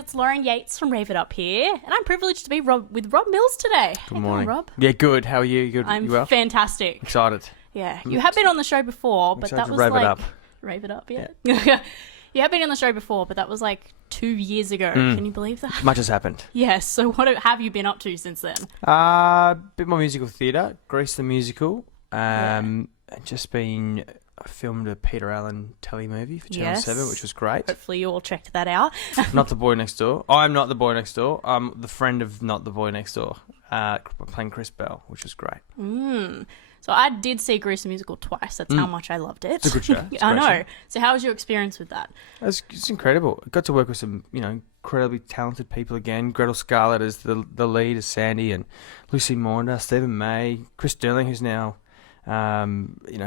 it's Lauren Yeates from Rave It Up here, and I'm privileged to be with Rob Mills today. Good morning. Rob. Yeah, good. How are you? You good? I'm you well? fantastic. Excited. Yeah, you have been on the show before, but that was Rave like... It Up. Rave It Up, yeah. You have been on the show before, but that was like 2 years ago. Can you believe that? Much has happened. Yes, so what have you been up to since then? Bit more musical theatre, Grease the Musical, and just been... I filmed a Peter Allen telly movie for Channel 7, which was great. Hopefully you all checked that out. Not the boy next door. I'm not the boy next door. I'm the friend of not the boy next door, playing Chris Bell, which was great. So I did see Grease the Musical twice. That's how much I loved it. It's a good show. I know. So how was your experience with that? It's incredible. I got to work with some, incredibly talented people again. Gretel Scarlett as the lead, as Sandy, and Lucy Maunder, Stephen May, Chris Sterling, who's now...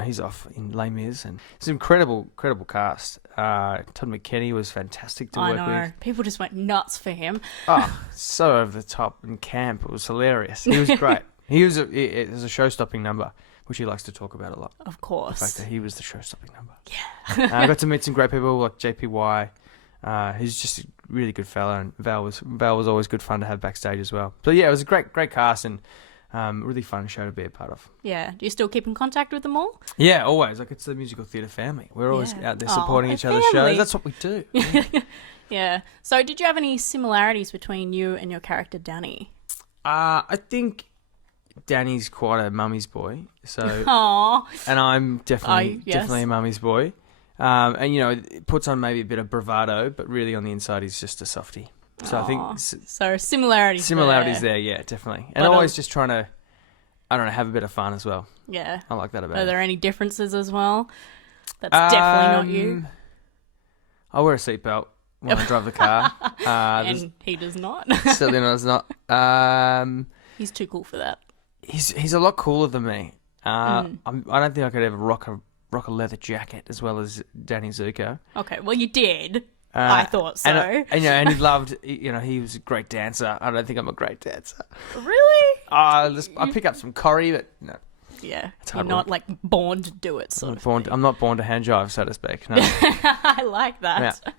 he's off in Les Mis, and it's an incredible cast. Todd McKenney was fantastic to work with. People just went nuts for him. Oh, so over the top and camp. It was hilarious. He was great. It was a show-stopping number, which he likes to talk about a lot. Of course. The fact that he was the show-stopping number. Yeah. I got to meet some great people like JPY. He's just a really good fella, and Val was always good fun to have backstage as well. So yeah, it was a great cast, and really fun show to be a part of. Yeah. Do you still keep in contact with them all? Yeah, always. Like, it's the musical theatre family. We're always out there supporting each other's family. shows. That's what we do. Yeah. So did you have any similarities between you and your character, Danny? I think Danny's quite a mummy's boy. So, Aww. and I'm definitely a mummy's boy. And, it puts on maybe a bit of bravado, but really on the inside he's just a softie. So I think... So similarities there, yeah, definitely. And always just trying to, have a bit of fun as well. Yeah. I like that about it. Are there any differences as well? That's definitely not you. I wear a seatbelt when I drive the car. And he does not. Certainly not. He's too cool for that. He's a lot cooler than me. I don't think I could ever rock a leather jacket as well as Danny Zuko. Okay, well you did. I thought so. And he loved, he was a great dancer. I don't think I'm a great dancer. Really? I pick up some curry, but no. Yeah, you're not like born to do it, I'm not born to hand jive, so to speak. No. I like that. Yeah.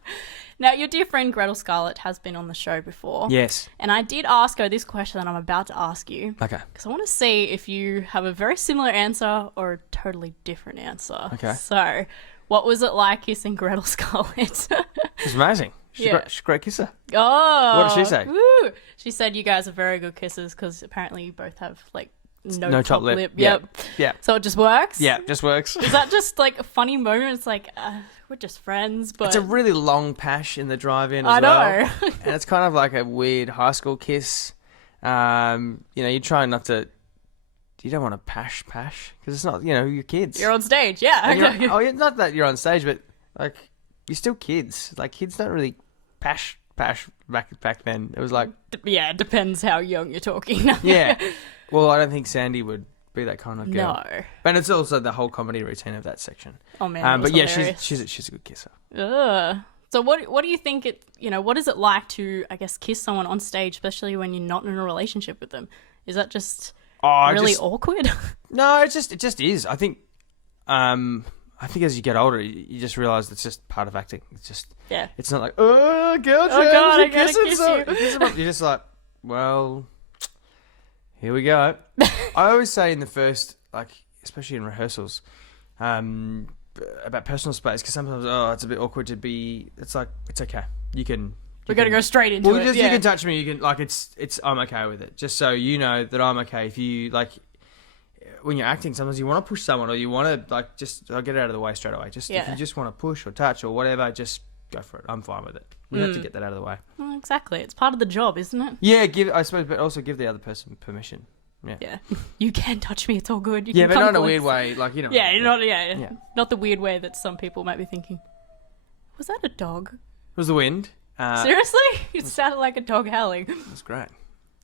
Now, your dear friend Gretel Scarlett has been on the show before. Yes. And I did ask her this question that I'm about to ask you. Okay. Because I want to see if you have a very similar answer or a totally different answer. Okay. So, what was it like kissing Gretel Scarlett? It was amazing. She's a great kisser. Oh. What did she say? Woo. She said you guys are very good kissers because apparently you both have like no top lip. Yep. Yeah. So it just works? Yeah, just works. Is that just like a funny moment? It's like, we're just friends, but... It's a really long pash in the drive-in as well. I know. And it's kind of like a weird high school kiss. You try not to... You don't want to pash, because it's not, you're kids. You're on stage, yeah. Not that you're on stage, but like, you're still kids. Like, kids don't really pash back then. It was like... Yeah, it depends how young you're talking. Yeah. Well, I don't think Sandy would be that kind of girl. No. But it's also the whole comedy routine of that section. Oh, man, but hilarious. Yeah, she's a good kisser. Ugh. So what do you think what is it like to, I guess, kiss someone on stage, especially when you're not in a relationship with them? Is that just really awkward? No, it just is. I think as you get older, you just realise it's just part of acting. It's just it's not like, oh girl, God, I gotta kiss you. You're just like, well, here we go. I always say in the first, like, especially in rehearsals, about personal space, because sometimes it's a bit awkward to be. It's like, it's okay. We're gonna go straight into it. You can touch me. You can it's. I'm okay with it. Just so you know that I'm okay. If you like, when you're acting, sometimes you want to push someone, or you want to I'll get it out of the way straight away. If you just want to push or touch or whatever, just go for it. I'm fine with it. We have to get that out of the way. Well, exactly. It's part of the job, isn't it? Yeah, I suppose, but also give the other person permission. Yeah. You can touch me. It's all good. But not in a weird way. Like, Yeah, not the weird way that some people might be thinking. Was that a dog? It was the wind. Seriously? It sounded like a dog howling. It was great.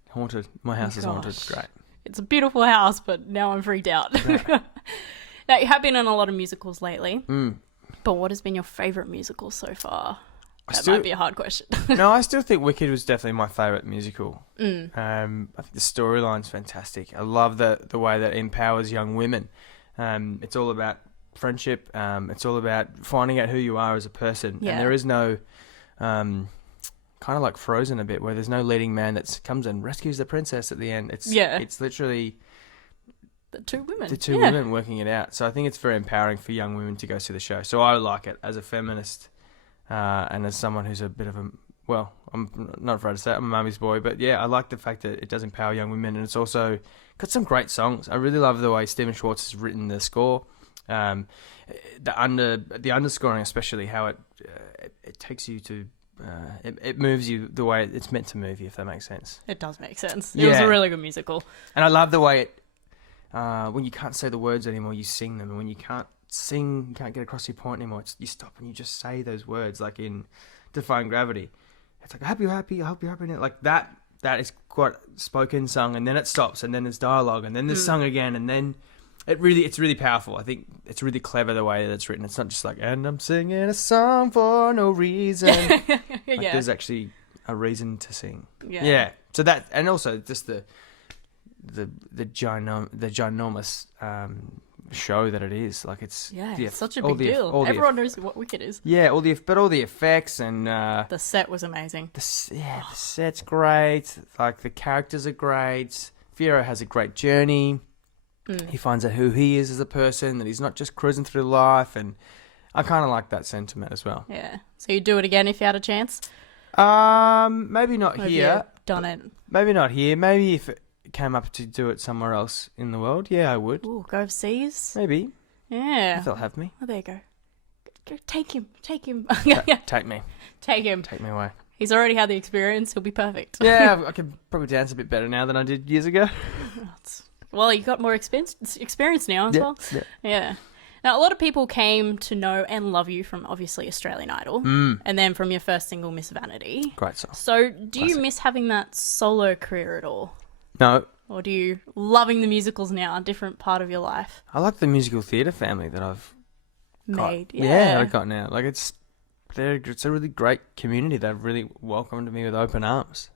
Haunted. My house is haunted. It's great. It's a beautiful house, but now I'm freaked out. Right. Now, you have been in a lot of musicals lately. But what has been your favourite musical so far? That might be a hard question. No, I still think Wicked was definitely my favourite musical. I think the storyline's fantastic. I love the way that it empowers young women. It's all about friendship. It's all about finding out who you are as a person. Yeah. And there is no kind of like Frozen a bit, where there's no leading man that comes and rescues the princess at the end. It's literally the two women working it out. So I think it's very empowering for young women to go see the show. So I like it as a feminist and as someone who's a bit of a, well, I'm not afraid to say it, I'm a mummy's boy, but yeah, I like the fact that it does empower young women, and it's also got some great songs. I really love the way Stephen Schwartz has written the score. The underscoring, especially how it takes you to, it moves you the way it's meant to move you, if that makes sense. It does make sense. It was a really good musical. And I love the way it, when you can't say the words anymore, you sing them, and when you can't sing, you can't get across your point anymore, you stop and you just say those words, like in Defying Gravity. It's like, I hope you're happy, I hope you're happy. Like that is quite spoken, sung, and then it stops, and then there's dialogue, and then there's sung again, and then it's really powerful. I think it's really clever the way that it's written. It's not just like, and I'm singing a song for no reason. There's actually a reason to sing. Yeah. So that, and also just the ginormous show that it is. Like it's it's such a big deal. Everyone knows what Wicked is. Yeah, all the effects and the set was amazing. The set's great. Like the characters are great. Fiyero has a great journey. He finds out who he is as a person, that he's not just cruising through life, and I kind of like that sentiment as well. Yeah. So you'd do it again if you had a chance? Maybe not here. Done it. Maybe not here. Maybe if it came up to do it somewhere else in the world, yeah, I would. Ooh, go overseas? Maybe. Yeah. If they'll have me. Oh, there you go. Go take him. Take me. Take him. Take me away. He's already had the experience. He'll be perfect. Yeah, I can probably dance a bit better now than I did years ago. Well, you got more experience now as well. Yeah. Now, a lot of people came to know and love you from, obviously, Australian Idol, and then from your first single, Miss Vanity. Great song. So, do you miss having that solo career at all? No. Or do you loving the musicals now, a different part of your life? I like the musical theatre family that I've made. I've got now. Like it's a really great community. They've really welcomed me with open arms.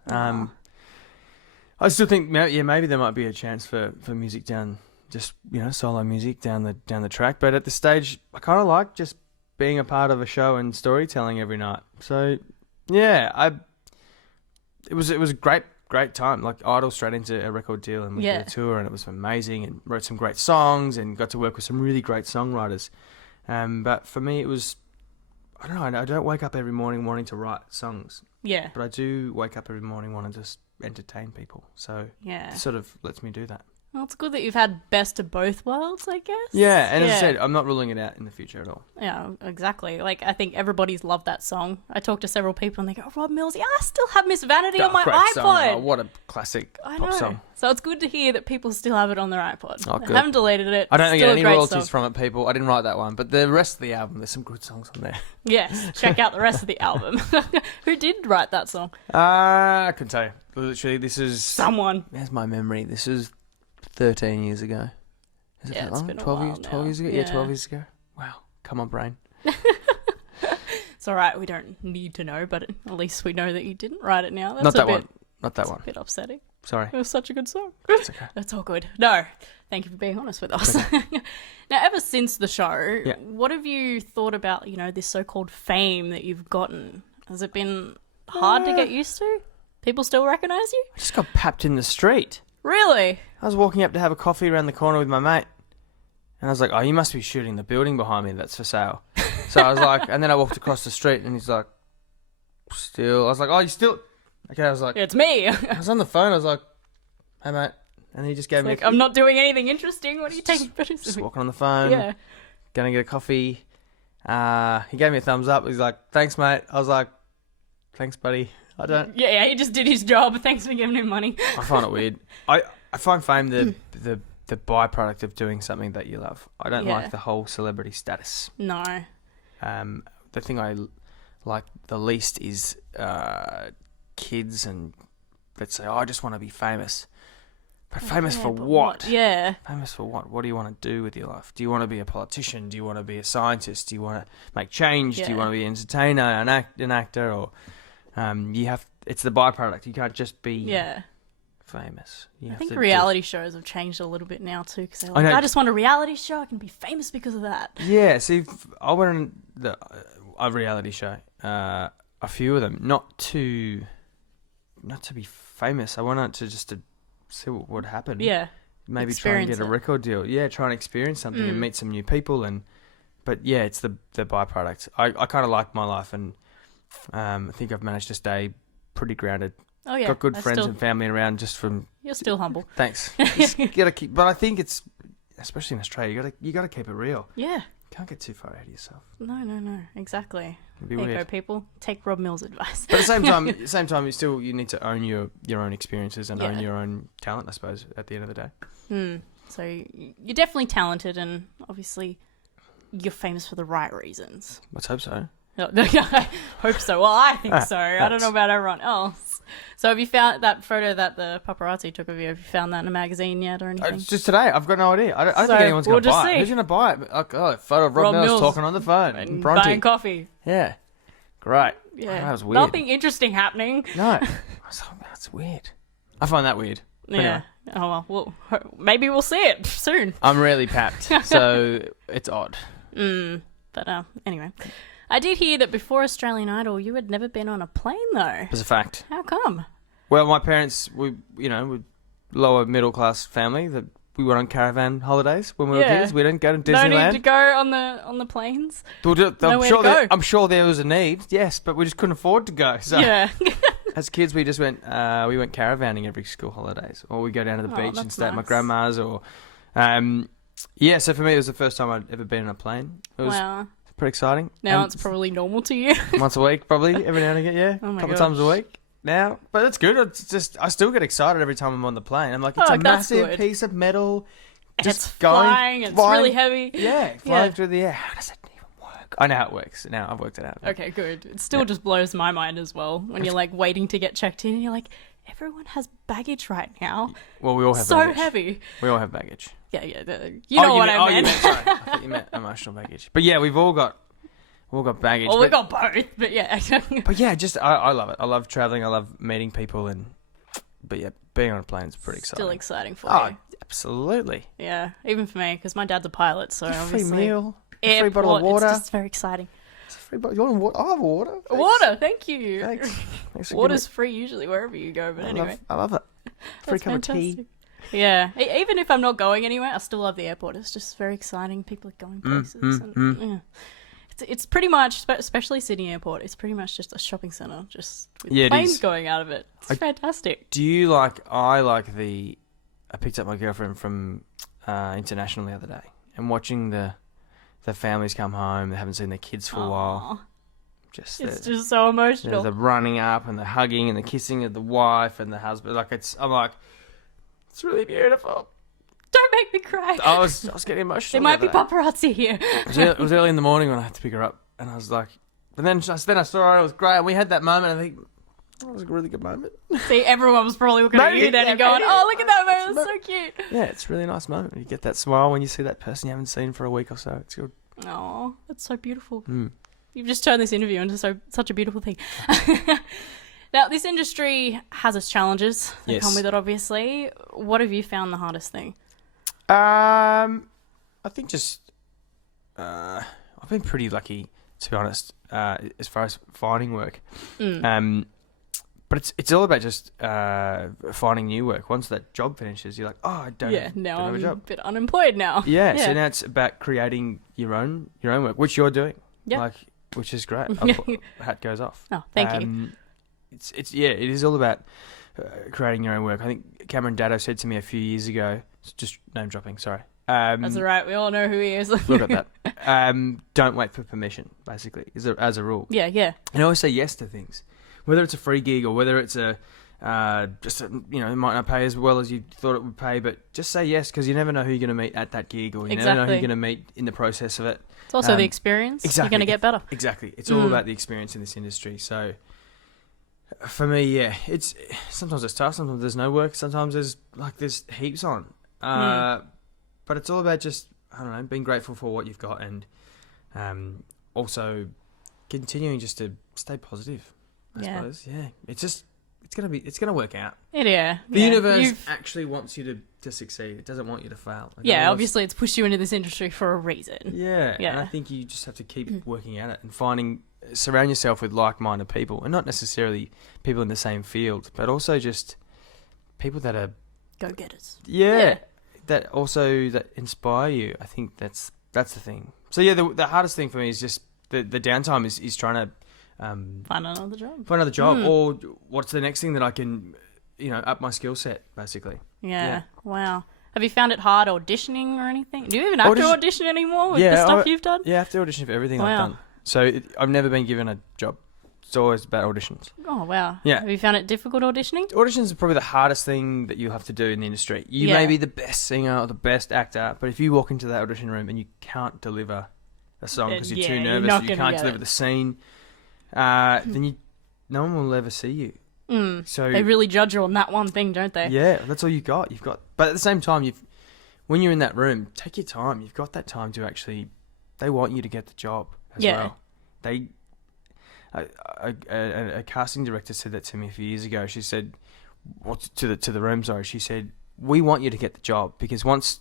I still think, maybe there might be a chance for music down, just solo music down the track. But at this stage, I kind of like just being a part of a show and storytelling every night. So yeah, it was a great time. Like Idol straight into a record deal, and we did a tour, and it was amazing, and wrote some great songs, and got to work with some really great songwriters. But for me, it was, I don't know. I don't wake up every morning wanting to write songs. Yeah. But I do wake up every morning wanting to just entertain people. So it sort of lets me do that. Well, it's good that you've had best of both worlds, I guess. Yeah, and as I said, I'm not ruling it out in the future at all. Yeah, exactly. Like, I think everybody's loved that song. I talked to several people and they go, Rob Mills, I still have Miss Vanity on my iPod. Song. Oh, what a classic pop song. So it's good to hear that people still have it on their iPod. Oh, good. I haven't deleted it. I don't get any royalties from it, people. I didn't write that one. But the rest of the album, there's some good songs on there. Yes, check out the rest of the album. Who did write that song? I couldn't tell you. Literally, this is... Someone. There's my memory. This is 13 years ago. Is it that long? Been 12 years ago? Yeah, 12 years ago. Wow. Come on, brain. It's all right. We don't need to know, but at least we know that you didn't write it now. Not that one. Not that one. A bit upsetting. Sorry. It was such a good song. It's okay. That's all good. No, thank you for being honest with us. Okay. Now, ever since the show, what have you thought about, this so-called fame that you've gotten? Has it been hard to get used to? People still recognise you? I just got papped in the street. Really? I was walking up to have a coffee around the corner with my mate. And I was like, oh, you must be shooting the building behind me that's for sale. So I was like, and then I walked across the street and he's like, still. I was like, oh, you still... Okay, I was like... It's me. I was on the phone. I was like, hey, mate. And he just gave me... I'm not doing anything interesting. What are you taking photos of me? Just walking on the phone. Yeah. Going to get a coffee. He gave me a thumbs up. He's like, thanks, mate. I was like, thanks, buddy. I don't... Yeah, he just did his job. Thanks for giving him money. I find it weird. I find fame the byproduct of doing something that you love. I don't like the whole celebrity status. No. The thing I like the least is kids and let's say, oh, I just want to be famous. But famous for what? Yeah. Famous for what? What do you want to do with your life? Do you want to be a politician? Do you want to be a scientist? Do you want to make change? Do you want to be an entertainer, an actor? Or it's the byproduct. You can't just be famous. I think reality shows have changed a little bit now too, because they're like, I just want a reality show. I can be famous because of that. Yeah. See, I went on a reality show. I a few of them, not to be famous. I wanted to see what would happen. Yeah. Maybe Experience try and get a record deal. Yeah, try and experience something and meet some new people. But yeah, it's the byproduct. I kind of like my life, and I think I've managed to stay pretty grounded. Oh yeah. Got good friends and family around just from. You're still humble. Thanks. Just gotta keep. But I think it's, especially in Australia, you gotta keep it real. Yeah. Can't get too far ahead of yourself. No, exactly. It'd be there weird. you go, people. Take Rob Mills' advice. But at the same time, you need to own your own experiences and own your own talent, I suppose, at the end of the day. So you're definitely talented, and obviously you're famous for the right reasons. Let's hope so. No, I hope so. Well, I think so. I don't know about everyone else. So have you found that photo that the paparazzi took of you? Have you found that in a magazine yet or anything? It's just today. I've got no idea. I don't think anyone's going to buy it. Who's going to buy it? A photo of Rob Mills talking on the phone. And buying coffee. Yeah. Great. Yeah. That was weird. Nothing interesting happening. No. That's weird. I find that weird. Yeah. Anyway. Oh, well, maybe we'll see it soon. I'm rarely packed, so it's odd. But anyway. I did hear that before Australian Idol, you had never been on a plane, though. It's a fact. How come? Well, my parents, we're lower middle class family that we went on caravan holidays when we were kids. We didn't go to Disneyland. No need to go on the planes. I'm sure there was a need, yes, but we just couldn't afford to go. So yeah. as kids, we just went caravanning every school holidays, or we go down to the beach and stay at my grandma's, or so for me, it was the first time I'd ever been on a plane. It was pretty exciting. Now it's probably normal to you. Once a week, probably, every now and again, a couple times a week now. But it's good. It's just, I still get excited every time I'm on the plane. I'm like, it's a massive piece of metal. It's flying. It's really heavy. Yeah, flying through the air. How does it even work? I know how it works. Now I've worked it out. Okay, good. It still just blows my mind as well when you're like waiting to get checked in and you're like, everyone has baggage right now. Well, we all have baggage. So heavy. We all have baggage. Yeah. You know what I meant. Sorry. I thought you meant emotional baggage. But yeah, we've all got baggage. Well, we got both, but yeah. But yeah, just I love it. I love traveling. I love meeting people, but yeah, being on a plane is pretty exciting. Still exciting for you. Absolutely. Yeah, even for me, because my dad's a pilot, so obviously. Free meal, airport, free bottle of water. It's just very exciting. It's a free bottle. You want water? I have water. Thanks. Water, thank you. Thanks Water's free usually wherever you go, but anyway. I love it. Free cup of tea. Yeah, even if I'm not going anywhere, I still love the airport. It's just very exciting. People are going places. Yeah. It's pretty much, especially Sydney Airport, it's pretty much just a shopping centre, just with planes going out of it. It's fantastic. Do you I picked up my girlfriend from International the other day, and watching the families come home, they haven't seen their kids for a while. It's just so emotional. The running up and the hugging and the kissing of the wife and the husband. I'm like, it's really beautiful. Don't make me cry. I was getting emotional. There might be paparazzi here. It was early in the morning when I had to pick her up, and I was like, but then I saw her. It was great, and we had that moment. I think that was a really good moment. See, everyone was probably looking at you then and going, "Oh, look at that moment! It's so cute." Yeah, it's a really nice moment. You get that smile when you see that person you haven't seen for a week or so. It's good. Oh, that's so beautiful. You've just turned this interview into such a beautiful thing. Now, this industry has its challenges that come with it, obviously. What have you found the hardest thing? I think just I've been pretty lucky, to be honest, as far as finding work. But it's all about just finding new work. Once that job finishes, you're like, oh, I don't have a job. A bit unemployed now. Yeah, so now it's about creating your own work, which you're doing. Yeah, which is great. Hat goes off. Oh, thank you. It is all about creating your own work. I think Cameron Daddo said to me a few years ago, just name dropping, sorry. That's all right. We all know who he is. Look at that. Don't wait for permission, basically, as a rule. Yeah. And always say yes to things. Whether it's a free gig or whether it's it might not pay as well as you thought it would pay, but just say yes, because you never know who you're going to meet at that gig, or you never know who you're going to meet in the process of it. It's also the experience. Exactly. You're going to get better. Exactly. It's all about the experience in this industry. So for me, it's sometimes it's tough. Sometimes there's no work. Sometimes there's heaps on. But it's all about just, I don't know, being grateful for what you've got, and also continuing just to stay positive, I suppose. Yeah. It's gonna work out. The universe actually wants you to succeed. It doesn't want you to fail. Obviously it's pushed you into this industry for a reason. Yeah. And I think you just have to keep working at it and finding surround yourself with like-minded people, and not necessarily people in the same field, but also just people that are go-getters. Yeah, that inspire you. I think that's the thing. So yeah, the hardest thing for me is just the downtime is trying to Find another job. Find another job, or what's the next thing that I can, up my skill set, basically. Yeah. Wow. Have you found it hard auditioning or anything? Do you even have to audition anymore with the stuff you've done? Yeah, I have to audition for everything I've done. So I've never been given a job. It's always about auditions. Oh, wow. Yeah. Have you found it difficult auditioning? Auditions are probably the hardest thing that you have to do in the industry. You may be the best singer or the best actor, but if you walk into that audition room and you can't deliver a song because you're too nervous, or you can't deliver the scene, then no one will ever see you. So they really judge you on that one thing, don't they? Yeah, that's all you got. But at the same time, when you're in that room, take your time. You've got that time to actually. They want you to get the job as well. A casting director said that to me a few years ago. She said, to the room, sorry. She said, we want you to get the job because once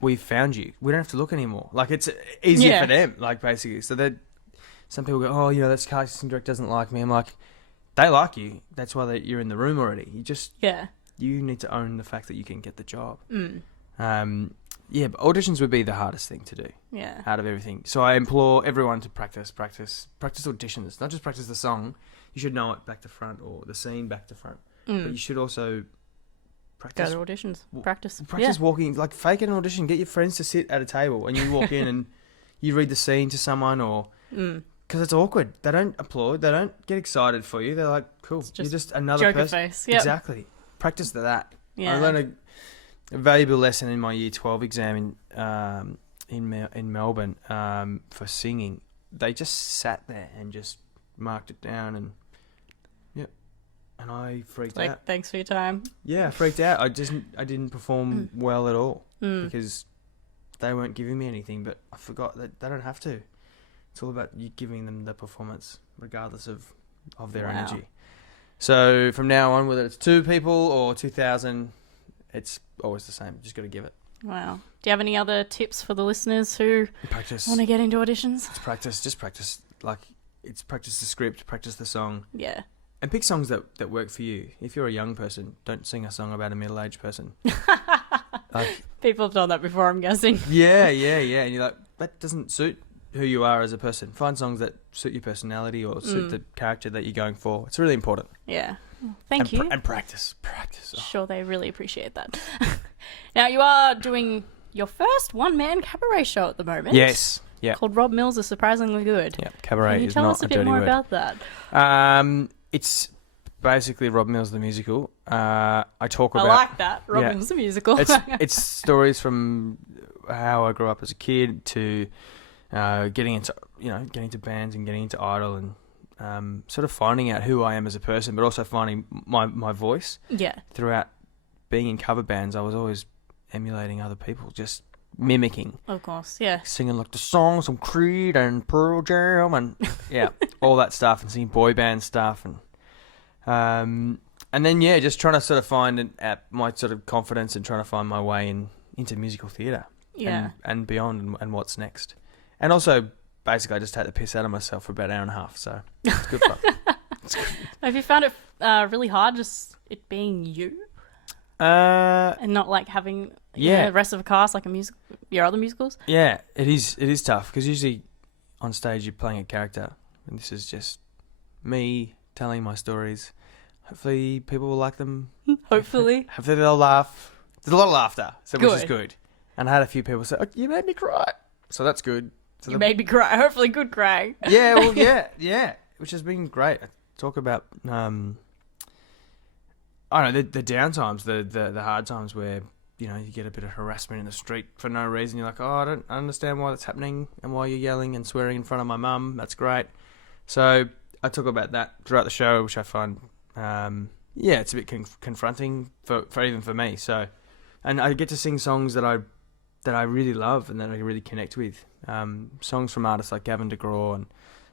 we've found you, we don't have to look anymore. Like, it's easier for them, like, basically. So that some people go, oh, this casting director doesn't like me. I'm like, they like you. That's why you're in the room already. You just you need to own the fact that you can get the job. But auditions would be the hardest thing to do. Yeah. Out of everything. So I implore everyone to practice auditions. Not just practice the song. You should know it back to front or the scene back to front. But you should also practice. Go to auditions. Practice. Practice walking. Like, fake an audition. Get your friends to sit at a table and you walk in and you read the scene to someone or... Because it's awkward. They don't applaud. They don't get excited for you. They're like, cool. You're just another person. Face. Yep. Exactly. Practice that. Yeah. I learned a valuable lesson in my Year 12 exam in Melbourne for singing. They just sat there and just marked it down and I freaked out. Thanks for your time. Yeah, I freaked out. I didn't perform well at all because they weren't giving me anything, but I forgot that they don't have to. It's all about you giving them the performance, regardless of their energy. So from now on, whether it's 2 people or 2,000, it's always the same. Just got to give it. Wow. Do you have any other tips for the listeners who want to get into auditions? It's practice. Just practice. It's practice the script, practice the song. Yeah. And pick songs that work for you. If you're a young person, don't sing a song about a middle-aged person. People have done that before, I'm guessing. Yeah. And you're like, that doesn't suit who you are as a person. Find songs that suit your personality or suit the character that you're going for. It's really important. Yeah. Thank you. And practice. Sure, they really appreciate that. Now, you are doing your first one-man cabaret show at the moment. Yes. Yeah. Called Rob Mills is Surprisingly Good. Yeah. Cabaret Can you is tell not us a a bit dirty more word. about that? It's basically Rob Mills the musical. I talk about. I like that. Rob Mills the musical. It's stories from how I grew up as a kid to getting into bands and getting into Idol and sort of finding out who I am as a person, but also finding my voice. Yeah. Throughout being in cover bands, I was always emulating other people, just mimicking. Of course, yeah. Singing like the songs from Creed and Pearl Jam and all that stuff, and singing boy band stuff and then just trying to sort of find my sort of confidence and trying to find my way into musical theatre. Yeah. And beyond and what's next. And also, basically, I just take the piss out of myself for about an hour and a half, so it's good fun. Have you found it really hard, just it being you? And not like having the rest of a cast like your other musicals? Yeah, it is tough, because usually on stage you're playing a character, and this is just me telling my stories. Hopefully people will like them. Hopefully they'll laugh. There's a lot of laughter, which is good. And I had a few people say, oh, you made me cry. So that's good. So you made me cry. Hopefully good crying. Yeah, well, yeah. Which has been great. I talk about, I don't know, the down times, the hard times where, you get a bit of harassment in the street for no reason. You're like, oh, I don't understand why that's happening and why you're yelling and swearing in front of my mum. That's great. So I talk about that throughout the show, which I find, it's a bit confronting for even for me. So, and I get to sing songs that I really love and that I really connect with. Songs from artists like Gavin DeGraw and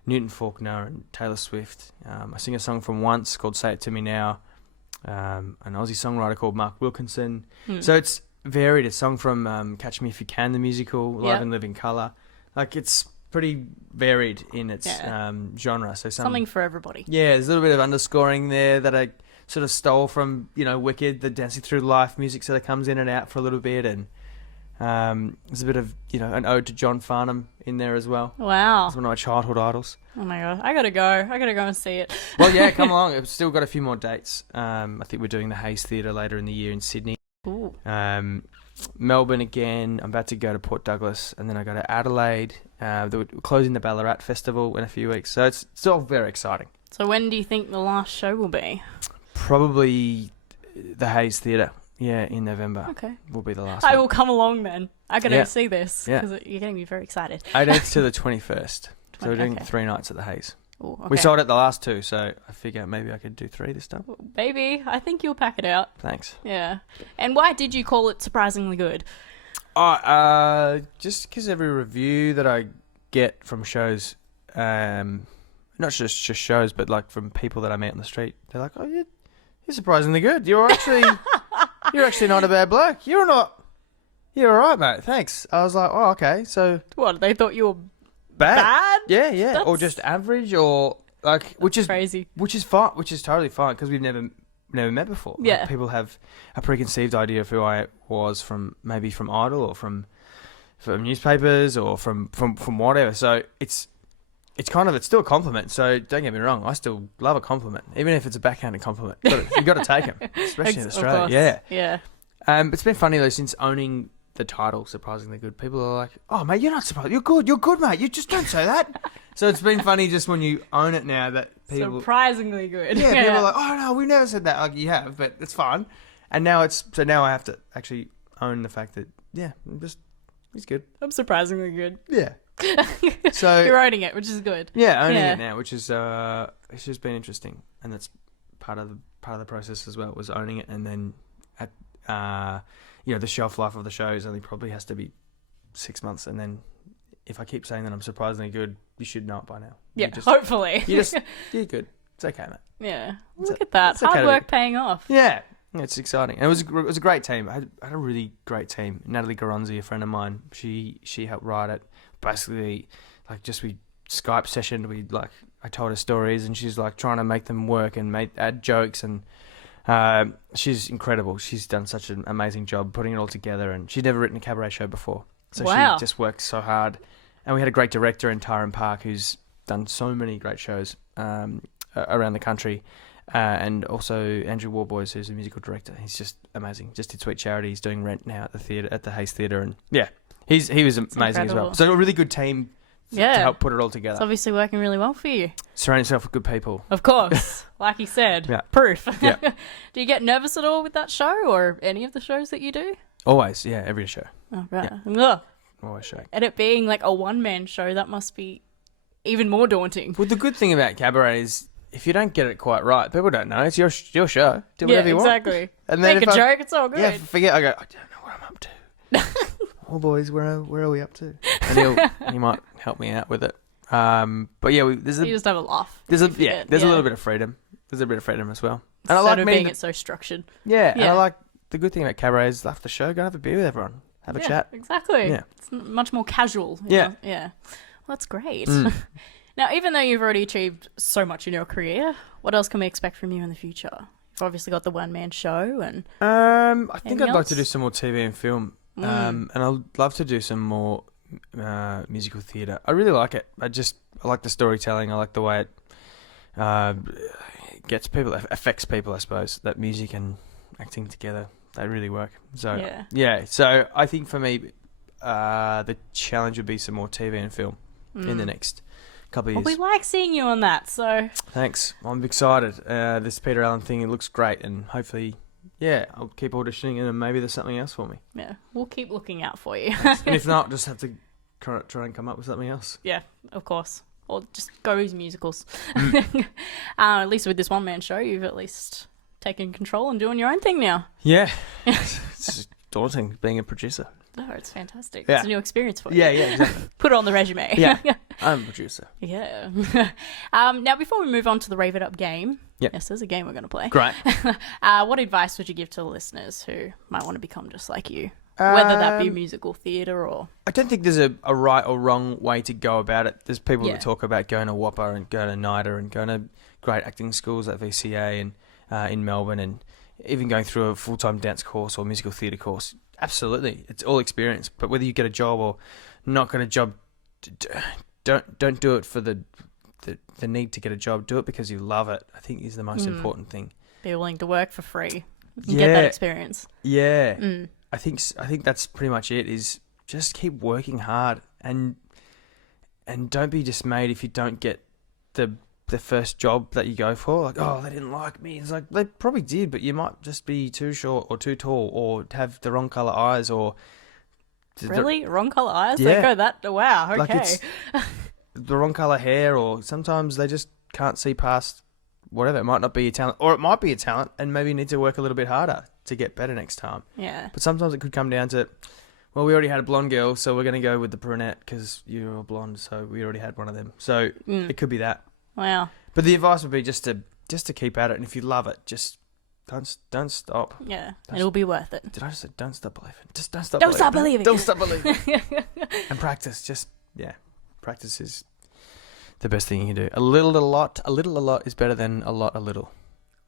Newton Faulkner and Taylor Swift. I sing a song from Once called Say It To Me Now. An Aussie songwriter called Mark Wilkinson. So it's varied. A song from Catch Me If You Can, the musical, Live and Live in Colour. Like, it's pretty varied in its genre. So something for everybody. Yeah, there's a little bit of underscoring there that I sort of stole from, Wicked, the Dancing Through Life music sort of comes in and out for a little bit, and there's a bit of, an ode to John Farnham in there as well. Wow. It's one of my childhood idols. Oh my God. I gotta go and see it. Well, yeah, come along. I've still got a few more dates. I think we're doing the Hayes Theatre later in the year in Sydney. Ooh. Melbourne again. I'm about to go to Port Douglas, and then I go to Adelaide. We're closing the Ballarat Festival in a few weeks, so it's all very exciting. So when do you think the last show will be? Probably the Hayes Theatre. Yeah, in November. Okay. Will be the last I one. will come along then. I gotta see this because you're getting me very excited. 18th to the 21st. So we're doing 3 nights at the Hayes. Ooh, okay. We sold it the last 2, so I figure maybe I could do 3 this time. Baby, I think you'll pack it out. Thanks. Yeah. And why did you call it surprisingly good? Just because every review that I get from shows, not just shows, but like from people that I meet on the street, they're like, "Oh, you're surprisingly good. You're actually not a bad bloke. You're all right, mate. Thanks." I was like, "Oh, okay." So what? They thought you were bad? Yeah. Or just average, or like, which is crazy. Which is fine. Which is totally fine because we've never met before. Yeah. Like, people have a preconceived idea of who I was from Idol or from newspapers or from whatever. So it's still a compliment. So don't get me wrong. I still love a compliment, even if it's a backhanded compliment. You've got to take them, especially in Australia. Yeah. It's been funny though, since owning the title, surprisingly good. People are like, "Oh, mate, you're not surprised. You're good, mate. You just don't say that." So it's been funny just when you own it now that people surprisingly good. Yeah, people are like, "Oh no, we never said that." Like, you have, but it's fine. And now now I have to actually own the fact that he's good. I'm surprisingly good. Yeah. So you're owning it, which is good. Yeah, owning it now, which is it's just been interesting, and that's part of the process as well, was owning it, and then at the shelf life of the shows only probably has to be 6 months, and then if I keep saying that I'm surprisingly good, you should know it by now. Yeah, hopefully. You're good. It's okay, mate. Yeah, look at that hard work paying off. Yeah. It's exciting. And it was a great team. I had a really great team. Natalie Garonzi, a friend of mine, she helped write it. Basically, like, just we Skype session. I told her stories, and she's like trying to make them work and add jokes, and she's incredible. She's done such an amazing job putting it all together, and she'd never written a cabaret show before, so she just worked so hard. And we had a great director in Tyrone Park who's done so many great shows around the country. And also Andrew Warboys, who's a musical director. He's just amazing. Just did Sweet Charity. He's doing Rent now at the Hayes Theatre, and he was amazing as well. So a really good team to help put it all together. It's obviously working really well for you. Surround yourself with good people. Of course, like you said, proof. Yeah. Do you get nervous at all with that show or any of the shows that you do? Always, every show. Oh right. Yeah. Always show. And it being like a one-man show, that must be even more daunting. Well, the good thing about cabaret is, if you don't get it quite right, people don't know. It's your show. Do whatever you want. Exactly. And then make a joke. It's all good. Yeah, forget. I go, I don't know what I'm up to. Oh, boys, where are we up to? And he might help me out with it. But yeah, you just have a laugh. There's a little bit of freedom. There's a bit of freedom as well. And I like being so structured. Yeah, and I like the good thing about cabaret is after the show, go have a beer with everyone, have a chat. Exactly. Yeah, it's much more casual. Yeah. Know? Yeah. Well, that's great. Now, even though you've already achieved so much in your career, what else can we expect from you in the future? You've obviously got the one-man show, and I think I'd like to do some more TV and film, and I'd love to do some more musical theatre. I really like it. I like the storytelling. I like the way it gets people, affects people. I suppose that music and acting together, they really work. So so I think for me, the challenge would be some more TV and film in the next couple of years. Well, we like seeing you on that, so thanks. I'm excited. This Peter Allen thing, it looks great, and hopefully, I'll keep auditioning, and maybe there's something else for me. Yeah, we'll keep looking out for you. And if not, just have to try and come up with something else. Yeah, of course. Or just go with musicals. At least with this one-man show, you've at least taken control and doing your own thing now. Yeah. It's daunting being a producer. No, it's fantastic. Yeah. It's a new experience for you. Yeah, exactly. Put it on the resume. Yeah, I'm a producer. Yeah. Now, before we move on to the Rave It Up game, yes, there's a game we're going to play. Great. What advice would you give to listeners who might want to become just like you? Whether that be musical theatre or... I don't think there's a right or wrong way to go about it. There's people that talk about going to WAPA and going to NIDA and going to great acting schools like VCA and in Melbourne, and even going through a full-time dance course or musical theatre course. Absolutely. It's all experience. But whether you get a job or not get a job, don't do it for the need to get a job. Do it because you love it, I think, is the most important thing. Be willing to work for free and get that experience. Yeah. I think that's pretty much it, is just keep working hard and don't be dismayed if you don't get the first job that you go for. Like, oh, they didn't like me. It's like, they probably did, but you might just be too short or too tall or have the wrong colour eyes or... Really? Wrong colour eyes? Yeah. They go that... Wow, okay. Like it's the wrong colour hair, or sometimes they just can't see past whatever. It might not be a talent, or it might be a talent and maybe you need to work a little bit harder to get better next time. Yeah. But sometimes it could come down to, well, we already had a blonde girl, so we're going to go with the brunette because you're all blonde, so we already had one of them. So it could be that. Wow. But the advice would be just to keep at it, and if you love it, just don't stop. Yeah, it'll be worth it. Did I just say don't stop believing? Just don't stop. Don't stop believing. Don't stop believing. And practice. Practice is the best thing you can do. A little a lot is better than a lot a little.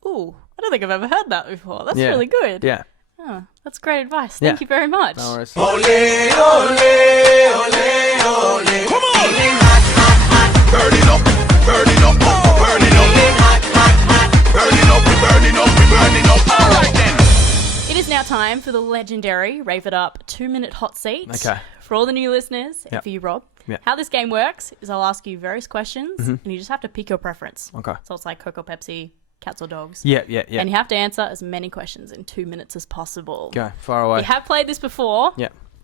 Ooh, I don't think I've ever heard that before. That's really good. Yeah. Oh, that's great advice. Thank you very much. No worries. Ole, ole, ole, ole. Come on! Burning up, burning up, burning up. Burning up, we burning up, we burning up. All right then. It is now time for the legendary Rave It Up 2-minute hot seat. Okay. For all the new listeners, and for you, Rob. Yep. How this game works is I'll ask you various questions, and you just have to pick your preference. Okay. So it's like Coke or Pepsi, cats or dogs. Yeah. And you have to answer as many questions in 2 minutes as possible. Go, far away. You have played this before,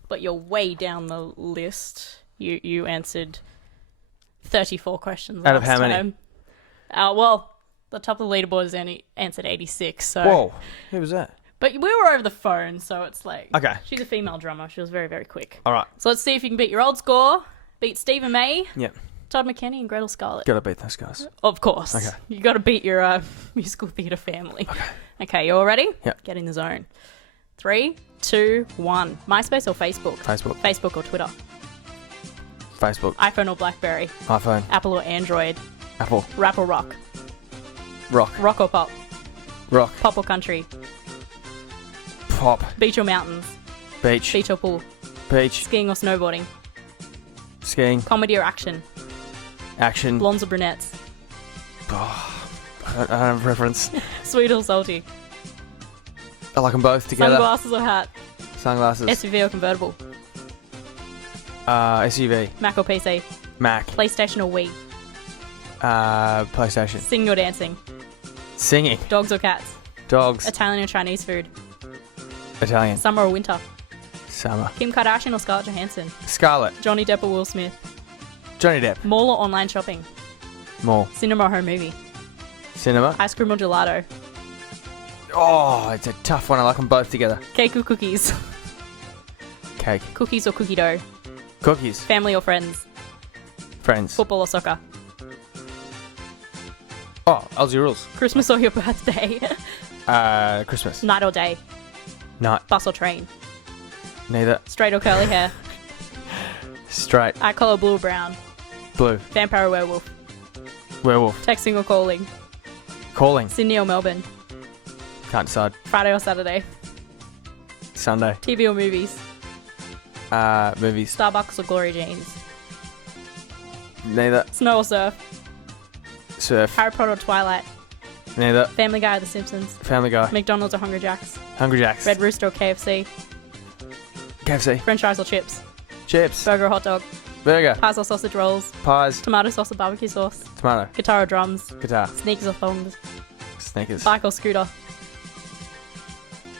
but you're way down the list. You answered 34 questions out of last how many? time. Well, the top of the leaderboard is only answered 86. So. Whoa, who was that? But we were over the phone, so it's like... Okay. She's a female drummer. She was very, very quick. All right. So let's see if you can beat your old score, beat Stephen May, Yep. Todd McKenny, and Gretel Scarlett. Gotta beat those guys. Of course. Okay. You got to beat your musical theatre family. Okay, you all ready? Yep. Get in the zone. 3, 2, 1. MySpace or Facebook? Facebook. Facebook or Twitter? Facebook. iPhone or BlackBerry? iPhone. Apple or Android? Apple. Rap or rock? Rock. Rock or pop? Rock. Pop or country? Pop. Beach or mountains? Beach. Beach or pool? Beach. Skiing or snowboarding? Skiing. Comedy or action? Action. Blondes or brunettes? Oh, I don't have a preference. Sweet or salty? I like them both together. Sunglasses or hat? Sunglasses. SUV or convertible? SUV. Mac or PC? Mac. PlayStation or Wii? PlayStation. Singing or dancing? Singing. Dogs or cats? Dogs. Italian or Chinese food? Italian. Summer or winter? Summer. Kim Kardashian or Scarlett Johansson? Scarlett. Johnny Depp or Will Smith? Johnny Depp. Mall or online shopping? Mall. Cinema or home movie? Cinema. Ice cream or gelato? Oh, it's a tough one. I like them both together. Cake or cookies? Cake. Cookies or cookie dough? Cookies. Family or friends? Friends. Football or soccer? Oh, Aussie rules. Christmas or your birthday? Christmas. Night or day? Night. Bus or train? Neither. Straight or curly hair? Straight. Eye colour blue or brown? Blue. Vampire or werewolf? Werewolf. Texting or calling? Calling. Sydney or Melbourne? Can't decide. Friday or Saturday? Sunday. TV or movies? Movies. Starbucks or Glory Jeans? Neither. Snow or surf? Surf. Harry Potter or Twilight? Neither. Family Guy or The Simpsons? Family Guy. McDonald's or Hungry Jack's? Hungry Jacks. Red Rooster or KFC? KFC. French fries or chips? Chips. Burger or hot dog? Burger. Pies or sausage rolls? Pies. Tomato sauce or barbecue sauce? Tomato. Guitar or drums? Guitar. Sneakers or thongs? Sneakers. Bike or scooter?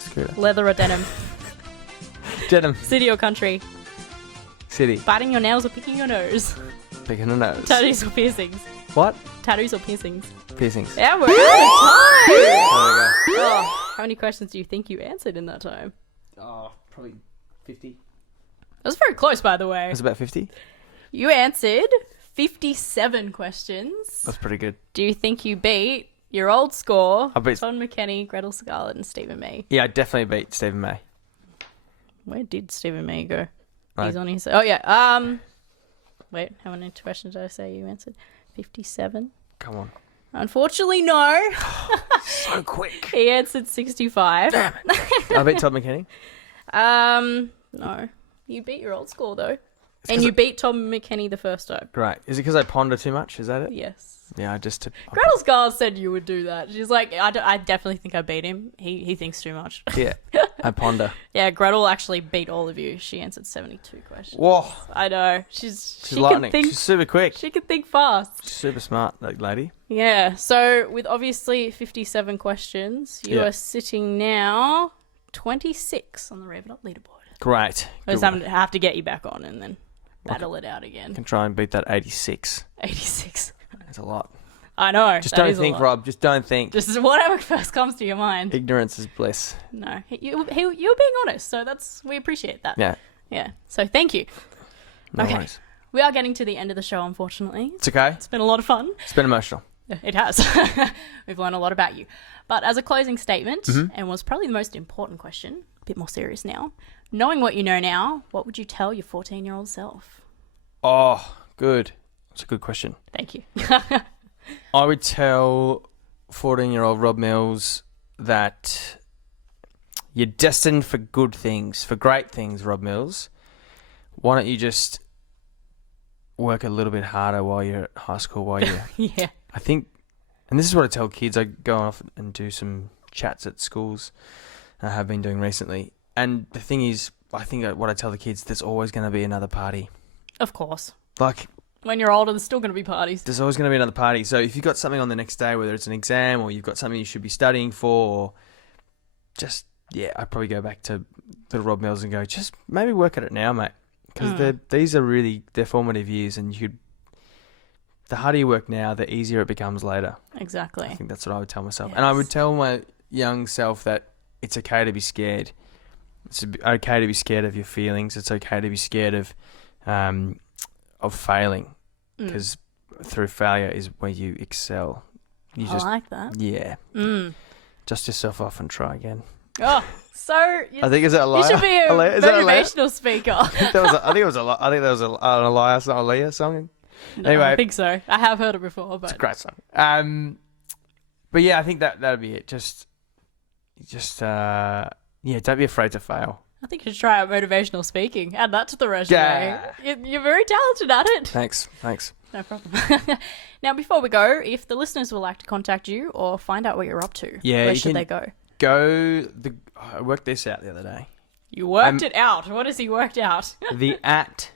Scooter. Leather or denim? Denim. City or country? City. Biting your nails or picking your nose? Picking a nose. Tattoos or piercings? What? Tattoos or piercings? Piercings. Yeah, we're out of time! There we go. Oh, how many questions do you think you answered in that time? Oh, probably 50. That was very close, by the way. That's about 50. You answered 57 questions. That's pretty good. Do you think you beat your old score? I beat... Todd McKenny, Gretel Scarlett, and Stephen May. Yeah, I definitely beat Stephen May. Where did Stephen May go? Right. He's on his... Oh, yeah. Wait, how many questions did I say you answered? 57. Come on. Unfortunately, no. So quick. He answered 65. Damn it. I beat Todd McKinney. No. You beat your old score, though. And you beat Tom McKinney the first time. Great. Is it because I ponder too much? Is that it? Yes. Yeah, I just... Gretel Scar said you would do that. She's like, I definitely think I beat him. He thinks too much. Yeah, I ponder. Yeah, Gretel actually beat all of you. She answered 72 questions. Whoa. I know. She lightning. can think. She's super quick. She can think fast. She's super smart, that lady. Yeah. So with obviously 57 questions, you are sitting now 26 on the Rave It Up leaderboard. Great. I just have to get you back on and then battle it out I again. can try and beat that 86. 86. That's a lot. I know. Just don't think, Rob. Just don't think. Just whatever first comes to your mind. Ignorance is bliss. No, you're being honest, so we appreciate that. Yeah. Yeah. So thank you. No worries. We are getting to the end of the show, unfortunately. It's okay. It's been a lot of fun. It's been emotional. It has. We've learned a lot about you. But as a closing statement, and was probably the most important question, a bit more serious now, knowing what you know now, what would you tell your 14-year-old self? Oh, good. That's a good question. Thank you. I would tell 14-year-old Rob Mills that you're destined for good things, for great things, Rob Mills. Why don't you just work a little bit harder while you're at high school, while you're... Yeah. I think, and this is what I tell kids. I go off and do some chats at schools I have been doing recently. And the thing is, I think what I tell the kids, there's always going to be another party. Of course. Like... When you're older, there's still going to be parties. There's always going to be another party. So if you've got something on the next day, whether it's an exam or you've got something you should be studying for, or just, I'd probably go back to the Rob Mills and go, just maybe work at it now, mate. Because these are really, they're formative years, and the harder you work now, the easier it becomes later. Exactly. I think that's what I would tell myself. Yes. And I would tell my young self that it's okay to be scared. It's okay to be scared of your feelings. It's okay to be scared of failing, because through failure is where you excel. I like that. Yeah. Dust yourself off and try again. Oh, so I think is that a lie? You should be a motivational speaker. I think that was an Elias, not a Leah song. No, anyway, I think so. I have heard it before, but it's a great song. But yeah, I think that'd be it. Just don't be afraid to fail. I think you should try out motivational speaking. Add that to the resume. Yeah. You're very talented at it. Thanks. No problem. Now, before we go, if the listeners would like to contact you or find out what you're up to, where should they go? I worked this out the other day. You worked it out. What has he worked out? The @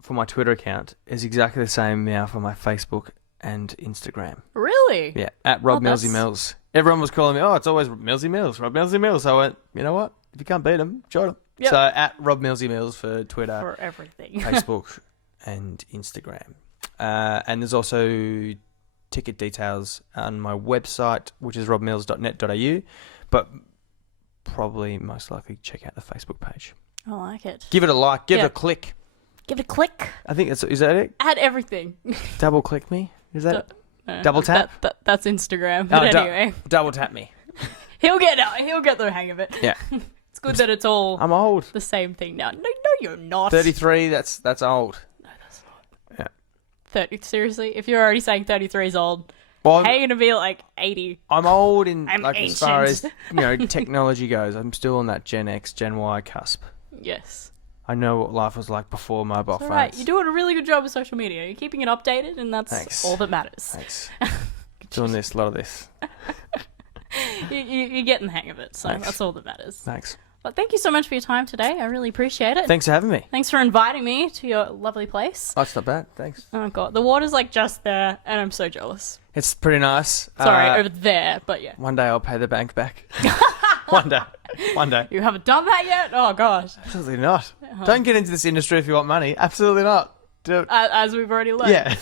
for my Twitter account is exactly the same now for my Facebook and Instagram. Really? Yeah, @ Rob Millsy Mills. Everyone was calling me, it's always Millsy Mills, Rob Millsy Mills. So I went, you know what? If you can't beat them, join them. Yep. So @ Rob Millsy Mills for Twitter, for everything, Facebook, and Instagram. And there's also ticket details on my website, which is robmills.net.au. But probably most likely check out the Facebook page. I like it. Give it a like. Give it a click. Give it a click. I think is that it? Add everything. Double click me. Is that double tap? That's Instagram. But anyway, double tap me. He'll get the hang of it. Yeah. It's good that it's all. I'm old. The same thing now. No, you're not. 33. That's old. No, that's not. Yeah. 30. Seriously, if you're already saying 33 is old, well, how are you gonna be like 80? I'm old in ancient. As far as technology goes. I'm still on that Gen X, Gen Y cusp. Yes. I know what life was like before mobile phones. Right, you're doing a really good job with social media. You're keeping it updated, and that's all that matters. Thanks. Doing a lot of this. You're getting the hang of it, so that's all that matters. Thanks. But thank you so much for your time today. I really appreciate it. Thanks for having me. Thanks for inviting me to your lovely place. Oh, it's not bad. Thanks. Oh, God. The water's like just there, and I'm so jealous. It's pretty nice. Sorry, over there, but yeah. One day I'll pay the bank back. One day. You haven't done that yet? Oh, gosh. Absolutely not. Don't get into this industry if you want money. Absolutely not. Do it. As we've already learned. Yeah.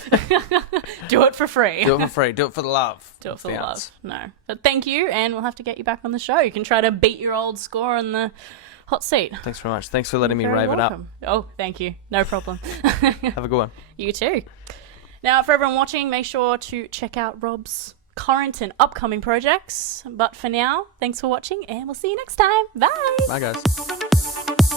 Do it for free. Do it for free. Do it for the love. Do it for the love. No. But thank you, and we'll have to get you back on the show. You can try to beat your old score in the hot seat. Thanks very much. Thanks for letting me rave it up. Oh, thank you. No problem. Have a good one. You too. Now, for everyone watching, make sure to check out Rob's current and upcoming projects. But for now, thanks for watching, and we'll see you next time. Bye. Bye, guys.